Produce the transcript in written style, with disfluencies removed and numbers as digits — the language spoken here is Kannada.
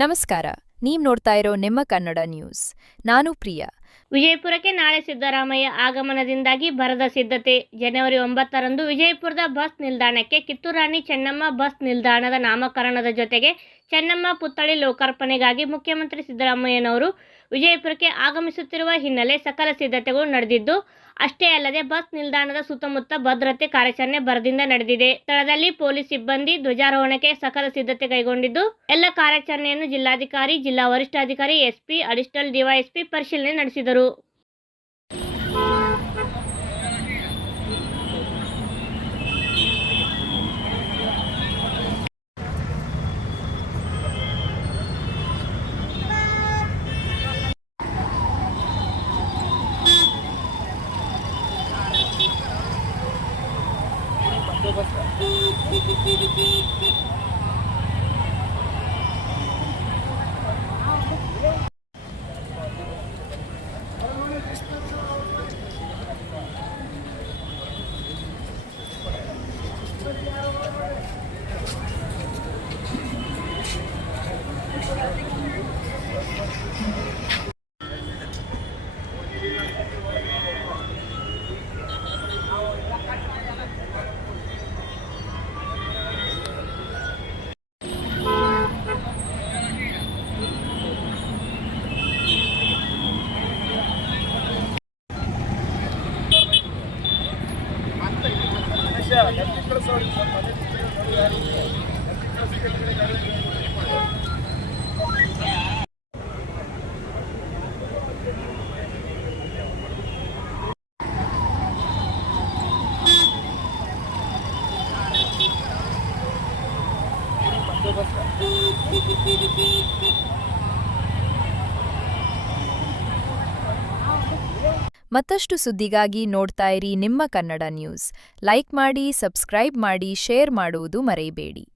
ನಮಸ್ಕಾರ. ನೀವು ನೋಡ್ತಾ ಇರೋ ನಿಮ್ಮ ಕನ್ನಡ ನ್ಯೂಸ್. ನಾನು ಪ್ರಿಯಾ. ವಿಜಯಪುರಕ್ಕೆ ನಾಳೆ ಸಿದ್ದರಾಮಯ್ಯ ಆಗಮನದಿಂದಾಗಿ ಭರದ ಸಿದ್ಧತೆ. ಜನವರಿ 9ರಂದು ವಿಜಯಪುರದ ಬಸ್ ನಿಲ್ದಾಣಕ್ಕೆ ಕಿತ್ತೂರು ರಾಣಿ ಚೆನ್ನಮ್ಮ ಬಸ್ ನಿಲ್ದಾಣದ ನಾಮಕರಣದ ಜೊತೆಗೆ ಚೆನ್ನಮ್ಮ ಪುತ್ಥಳಿ ಲೋಕಾರ್ಪಣೆಗಾಗಿ ಮುಖ್ಯಮಂತ್ರಿ ಸಿದ್ದರಾಮಯ್ಯನವರು ವಿಜಯಪುರಕ್ಕೆ ಆಗಮಿಸುತ್ತಿರುವ ಹಿನ್ನೆಲೆ ಸಕಲ ಸಿದ್ಧತೆಗಳು ನಡೆದಿದ್ದು, ಅಷ್ಟೇ ಅಲ್ಲದೆ ಬಸ್ ನಿಲ್ದಾಣದ ಸುತ್ತಮುತ್ತ ಭದ್ರತೆ ಕಾರ್ಯಾಚರಣೆ ಭರದಿಂದ ನಡೆದಿದೆ. ಸ್ಥಳದಲ್ಲಿ ಪೊಲೀಸ್ ಸಿಬ್ಬಂದಿ ಧ್ವಜಾರೋಹಣಕ್ಕೆ ಸಕಲ ಸಿದ್ಧತೆ ಕೈಗೊಂಡಿದ್ದು, ಎಲ್ಲ ಕಾರ್ಯಾಚರಣೆಯನ್ನು ಜಿಲ್ಲಾಧಿಕಾರಿ, ಜಿಲ್ಲಾ ವರಿಷ್ಠಾಧಿಕಾರಿ, ಎಸ್ಪಿ, ಅಡಿಷನಲ್ ಡಿವೈಎಸ್ಪಿ ಪರಿಶೀಲನೆ ನಡೆಸಿದರು. ಮತ್ತಷ್ಟು ಸುದ್ದಿಗಾಗಿ ನೋಡ್ತಾ ಇರಿ ನಿಮ್ಮ ಕನ್ನಡ ನ್ಯೂಸ್. ಲೈಕ್ ಮಾಡಿ, ಸಬ್ಸ್ಕ್ರೈಬ್ ಮಾಡಿ, ಶೇರ್ ಮಾಡುವುದು ಮರೆಯಬೇಡಿ.